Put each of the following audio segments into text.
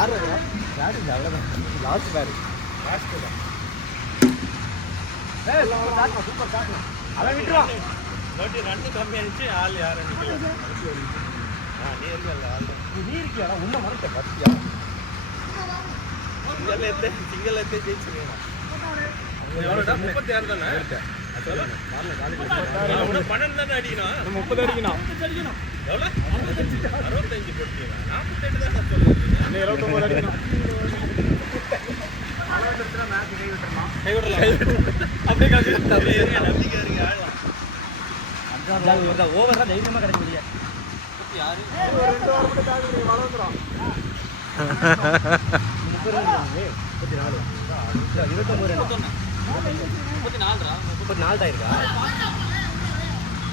யார் அவ்வளோதான் லாஸ்ட் பேர் சூப்பர் காட்டணும் அவன் விட்டுருவான் ரெண்டு கம்மியாச்சு ஆள் யாரும் நீ இருக்கியா உன்ன மறக்க பத்தியா சிங்கிள் எத்தே ஜெயிச்சுருவேன் 36 தானே இருக்கேன் 12 தானே அடிக்கணும் 30 அடிக்கணும் எவ்வளோ 65 போட்டீங்க 48 தான் சொல்லுங்க 29 அடிக்கணும் ஓவர் தான் தைரியமா கிடைக்க முடியாது 34 இருக்கா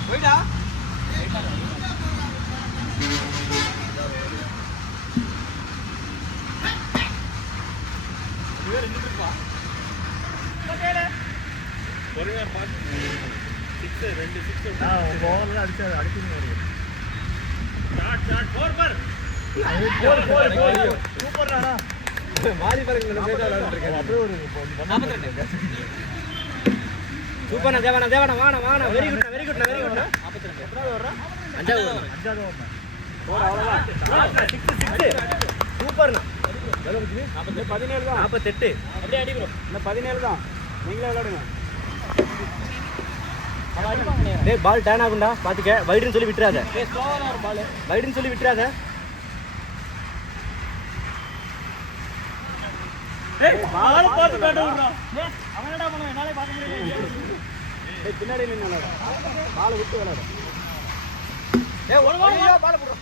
போயிடா சூப்பர்ண்ணா தேவானா தேவானா வாணா வாணா வெரி குட்ண்ணா வெரி குட்ண்ணா வெரி குட்ண்ணா 42 எத்தனாவது வர்றா அஞ்சாவது போற அவ்வளவுதான் 6 சூப்பர்ண்ணா 17 தான் 48 அப்படியே அடி ப்ரோ இந்த 17 தான் நீங்களே விளையாடுங்க டேய் பால் டர்ன் ஆகும்டா பாத்துக்க வைடுன்னு சொல்லி விட்டுறாத டேய் ஸ்லோவா ஒரு பால் வைடுன்னு சொல்லி விட்டுறாத டேய் பால் பாத்து பேட் விடுறா டேய் அவன் என்னடா பண்ணுவான் என்னால பார்க்க முடியல டேய் பின்னாடி நின்னு விளையாடு பால் விட்டு விளையாடு டேய் ஓடுவா பால் போடுறா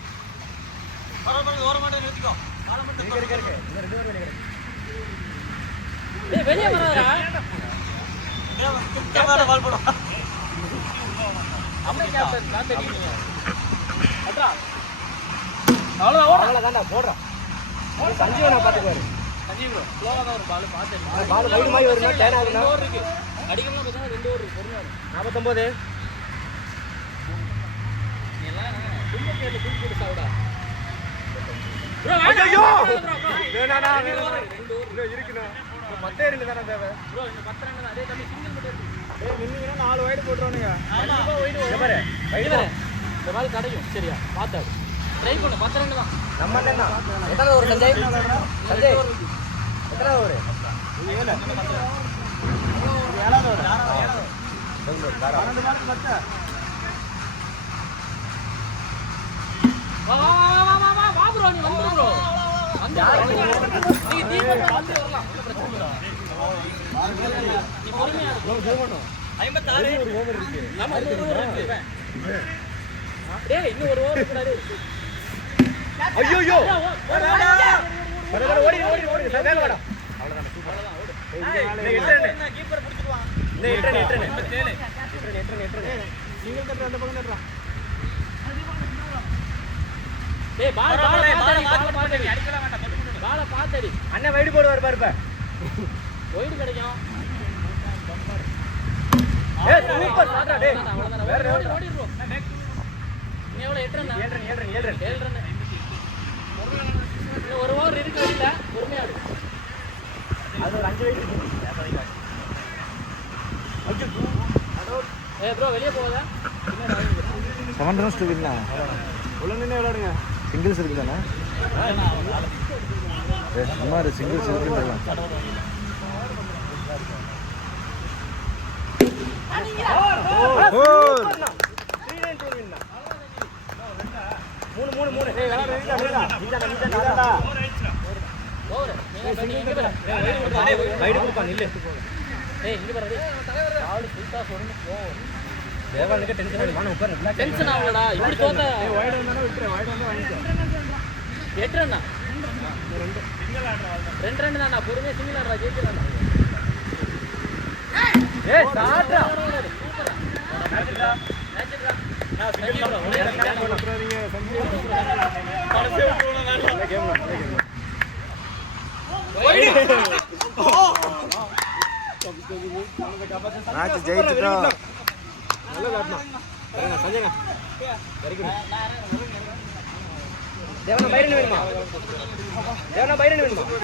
பரவாயில்லை ஓர மாட்டே நிறுத்திக்கோ பால் மட்டும் இங்க இருக்கு இந்த ரெண்டு பேரும் வெளிய டேய் வெளிய வராதடா டேய் கேமரா பால் போடு அப்படியே கேப்டன் காத்து அடிங்க அட்ரா அவ்வளவுதான் ஓடுறா போடுறா சஞ்சீவனா பாத்துக்குவாரு சஞ்சீவ் ப்ரோ ஸ்லோவா தான் ஒரு பால் பாத்து அடி பால் வைடு மாதிரி வருமா டர்ன் ஆகுனா ஓவர் இருக்கு அடிக்கமா பார்த்தா 2 ஓவர் இருக்கு பொறுமையா 49 நீ எல்லாம் கும்ப கேட்ல கும்ப போட்டு சாவுடா ப்ரோ ஐயோ வேணாடா 2 ஓவர் இருக்குனா மத்த ஏரியில தான தேவை ப்ரோ இந்த 10 ரன் அதே தம்பி சிங்கிள் மட்டும் இருக்கு டேய் நின்னீங்கனா 4 வைடு போட்றவனுங்க கண்டிப்பா வைடு பாரு வைடு இந்த பால் கடையும் சரியா பாத்து ட்ரை பண்ணு 10 ரன் தான் நம்ம என்ன எத்தனை ஓவர் சஞ்சய் சஞ்சய் எத்தனை ஓவர் 7 7வது ஓவர் 12 பால் 10 வா ப்ரோ நீ வந்து ப்ரோ நீ தீபக் வந்து வரலாம் ஒண்ணும் பிரச்சனை இல்ல நீ பொறுமையா ப்ரோ ஜெயிக்கணும் 56 ஒரு ஓவர் இருக்கு நம்ம ஒரு ஓவர் இருக்கு டேய் இன்னும் ஒரு ஓவர் இருக்குடா டேய் ஐயோ பரவாயில்லை ஓடி ஓடி ஓடி வேக வாடா அவ்வளவுதான் சூப்பர் அவ்வளவுதான் ஓடு இந்த கீப்பர் பிடிச்சிடுவான் இந்த 8 சிங்கிள் கட் அந்த பக்கம் நட்றா டேய் பால் பாத்தடி அடிக்கல வேண்டாம் பால பாத்தடி அண்ணே வைடு போடுவார் பாரு பா வைடு கிடைக்கும் ஏய் சூப்பர் சாடா டேய் வேற ஓடிறோம் நீ எவ்வளவு 8 ரன் 7 ரன் இன்னும் ஒரு ஓவர் இருக்கு இல்ல பொறுமையா ஆடு அது ஒரு 5 வைடு ஏய் ப்ரோ வெளிய போகாத பின்னாடி 7 ரன்ஸ் வின்னா உள்ள நின்னு விளையாடுங்க சிங்கிள்ஸ் இருக்கு தானே சுமார் சிங்கிள்ஸ் இருக்குங்களா டென்ஷன் ஆகலடா இப்படி தோத்த வைடு வந்தானே விட்டுற வைடு வந்தா வாங்கிக்க 8 ரன்னா 2 ரன் தான்டா பொறுமையா சிங்கிள் ஆடுறா ஜெயிக்கலாம்டா ஏய் சாட்ரா சூப்பரா மேட்ச்டா நான் சிங்கிள் போடுறீங்க சஞ்சீவ் கடைசி விட்டுறோம் நான் கேம் மேட்ச் ஜெயிச்சிட்டோம் நல்ல காட்னா சஞ்சய்ங்க வெரி குட் தேவனா பைரன் வேணுமா? தேவனா பைரன் வேணுமா?